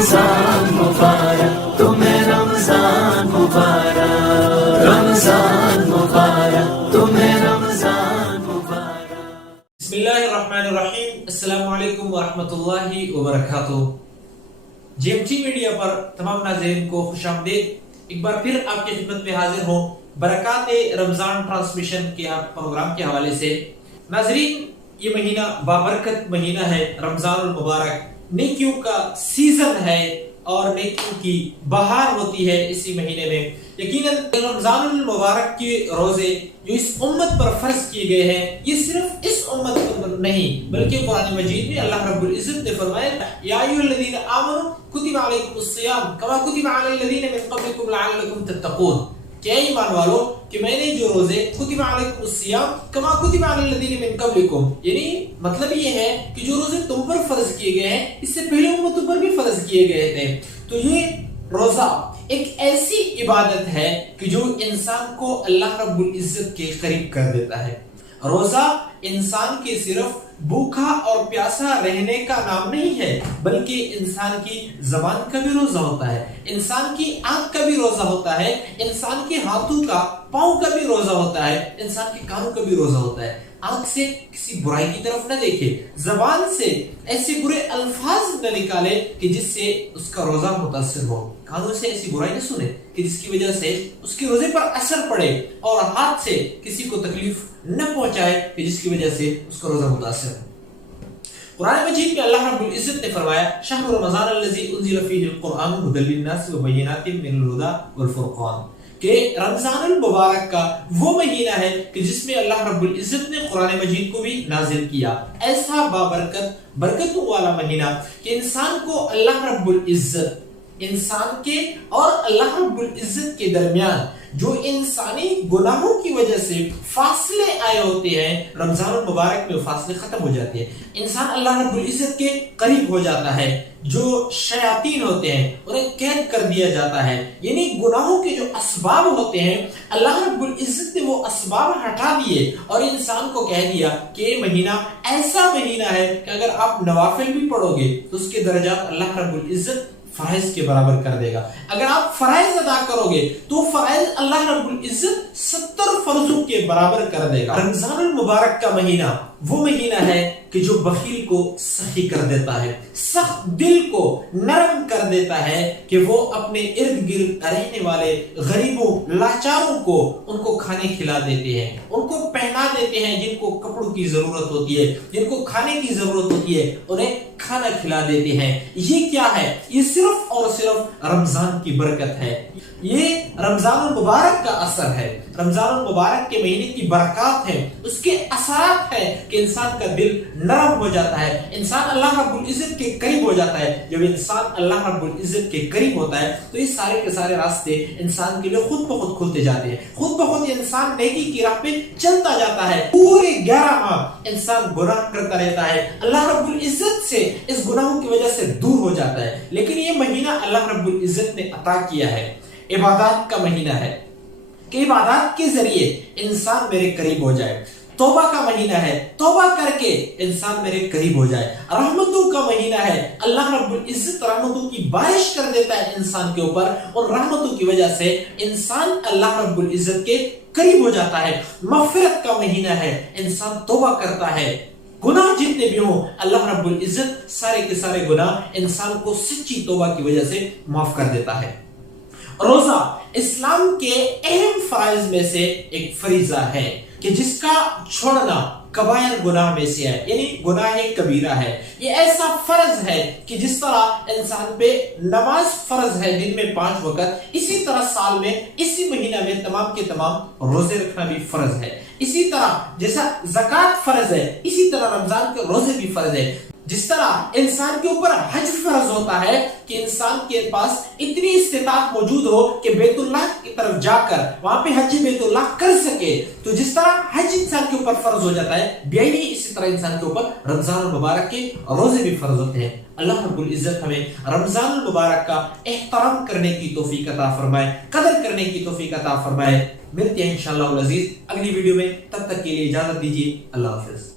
رمضان مبارک تمہیں رمضان مبارک رمضان مبارک تمہیں رمضان مبارک بسم اللہ الرحمن الرحیم السلام علیکم ورحمۃ اللہ وبرکاتہ GMT میڈیا پر تمام ناظرین کو خوش آمدید. ایک بار پھر آپ کی خدمت میں حاضر ہوں برکات رمضان ٹرانسمیشن کے پروگرام کے حوالے سے. ناظرین یہ مہینہ بابرکت مہینہ ہے، رمضان المبارک نیکیوں کا سیزن ہے اور نیکیوں کی بہار ہوتی ہے اسی مہینے میں. یقیناً رمضان المبارک کے روزے جو اس امت پر فرض کیے گئے ہیں یہ صرف اس امت پر نہیں بلکہ قرآن مجید میں اللہ رب العزت نے فرمایا یا ایھا الذین آمنوا کتب علیکم الصیام کما کتب علی الذین من قبلکم لعلکم تتقون. کیا ایمان والو کہ میں نے جو روزے کتب علیکم الصیام کما کتب علی الذین من قبلکم، یعنی مطلب یہ ہے کہ جو روزے تم پر فرض کیے گئے ہیں اس سے پہلے امتوں پر بھی فرض کیے گئے تھے. تو یہ روزہ ایک ایسی عبادت ہے کہ جو انسان کو اللہ رب العزت کے قریب کر دیتا ہے. روزہ انسان کے صرف بھوکا اور پیاسا رہنے کا نام نہیں ہے بلکہ انسان کی زبان کا بھی روزہ ہوتا ہے، انسان کی آنکھ کا بھی روزہ ہوتا ہے، انسان کے ہاتھوں کا پاؤں کا بھی روزہ ہوتا ہے، انسان کے کانوں کا بھی روزہ ہوتا ہے. آنکھ سے کسی برائی کی طرف نہ دیکھے، زبان سے ایسے برے الفاظ نہ نکالے کہ جس سے اس کا روزہ متاثر ہو، کانوں سے ایسی برائی نہ سنے کہ جس کی وجہ سے اس کے روزے پر اثر پڑے، اور ہاتھ سے کسی کو تکلیف نہ پہنچائے کہ جس کی وجہ سے اس کا روزہ متاثر ہو. قرآن مجید میں اللہ رب العزت نے فرمایا شہر رمضان الذی انزل فیہ القرآن ھدی للناس وبینات من الھدی والفرقان، کہ رمضان المبارک کا وہ مہینہ ہے کہ جس میں اللہ رب العزت نے قرآن مجید کو بھی نازل کیا. ایسا بابرکت برکتوں والا مہینہ کہ انسان کو اللہ رب العزت انسان کے اور اللہ رب العزت کے درمیان جو انسانی گناہوں کی وجہ سے فاصلے آئے ہوتے ہیں رمضان المبارک میں وہ فاصلے ختم ہو جاتے ہیں. انسان اللہ رب العزت کے قریب ہو جاتا ہے. جو شیاطین ہوتے ہیں انہیں قید کر دیا جاتا ہے، یعنی گناہوں کے جو اسباب ہوتے ہیں اللہ رب العزت نے وہ اسباب ہٹا دیے اور انسان کو کہہ دیا کہ یہ مہینہ ایسا مہینہ ہے کہ اگر آپ نوافل بھی پڑھو گے تو اس کے درجات اللہ رب العزت فرائض کے برابر کر دے گا. اگر آپ فرائض ادا کرو گے تو فرائض اللہ رب العزت 70 فرضوں کے برابر کر دے گا. رمضان المبارک کا مہینہ وہ مہینہ ہے کہ جو بخیل کو سخی کر دیتا ہے، سخت دل کو نرم کر دیتا ہے کہ وہ اپنے ارد گرد رہنے والے غریبوں لاچاروں کو ان کو کھانے کھلا دیتے ہیں، ان کو پہنا دیتے ہیں، جن کو کپڑوں کی ضرورت ہوتی ہے، جن کو کھانے کی ضرورت ہوتی ہے انہیں کھانا کھلا دیتے ہیں. یہ کیا ہے؟ یہ صرف اور صرف رمضان کی برکت ہے، یہ رمضان المبارک کا اثر ہے، رمضان المبارک کے مہینے کی برکات ہے، اس کے اثرات ہیں کہ انسان کا دل نرم ہو جاتا ہے، انسان اللہ رب العزت کے قریب ہو جاتا ہے. جب انسان اللہ رب العزت کے قریب ہوتا ہے تو یہ سارے کے سارے راستے انسان کے لیے خود بخود کھلتے جاتے ہیں، خود بخود انسان نیکی کی راہ پہ چلتا جاتا ہے. پورے 11 ماہ انسان گناہ کرتا رہتا ہے، اللہ رب العزت سے اس گناہوں کی وجہ سے دور ہو جاتا ہے. لیکن یہ مہینہ اللہ رب العزت نے عطا کیا ہے، عبادات کا مہینہ ہے کہ عبادات کے ذریعے انسان میرے قریب ہو جائے. توبہ کا مہینہ ہے، توبہ کر کے انسان میرے قریب ہو جائے. رحمتوں کا مہینہ ہے، اللہ رب العزت رحمتوں کی بارش کر دیتا ہے انسان کے اوپر اور رحمتوں کی وجہ سے انسان اللہ رب العزت کے قریب ہو جاتا ہے. مغفرت کا مہینہ ہے، انسان توبہ کرتا ہے، گناہ جتنے بھی ہوں اللہ رب العزت سارے کے سارے گناہ انسان کو سچی توبہ کی وجہ سے معاف کر دیتا ہے. روزہ اسلام کے اہم فرائض میں سے ایک فریضہ ہے کہ جس کا چھوڑنا کبائر گناہ میں سے ہے، یعنی گناہ کبیرہ ہے. یہ ایسا فرض ہے کہ جس طرح انسان پہ نماز فرض ہے دن میں 5 وقت، اسی طرح سال میں اسی مہینہ میں تمام کے تمام روزے رکھنا بھی فرض ہے. اسی طرح جیسا زکوٰۃ فرض ہے اسی طرح رمضان کے روزے بھی فرض ہے. جس طرح انسان کے اوپر حج فرض ہوتا ہے کہ انسان کے پاس اتنی استطاعت موجود ہو کہ بیت اللہ کی طرف جا کر وہاں پہ حج بیت اللہ کر سکے، تو جس طرح حج انسان کے اوپر فرض ہو جاتا ہے بیائی اسی طرح انسان کے اوپر رمضان المبارک کے روزے بھی فرض ہوتے ہیں. اللہ رب العزت ہمیں رمضان المبارک کا احترام کرنے کی توفیق عطا فرمائے، قدر کرنے کی توفیق عطا فرمائے. ملتے ہیں انشاءاللہ العزیز اگلی ویڈیو میں، تب تک کے لیے اجازت دیجیے. اللہ حافظ.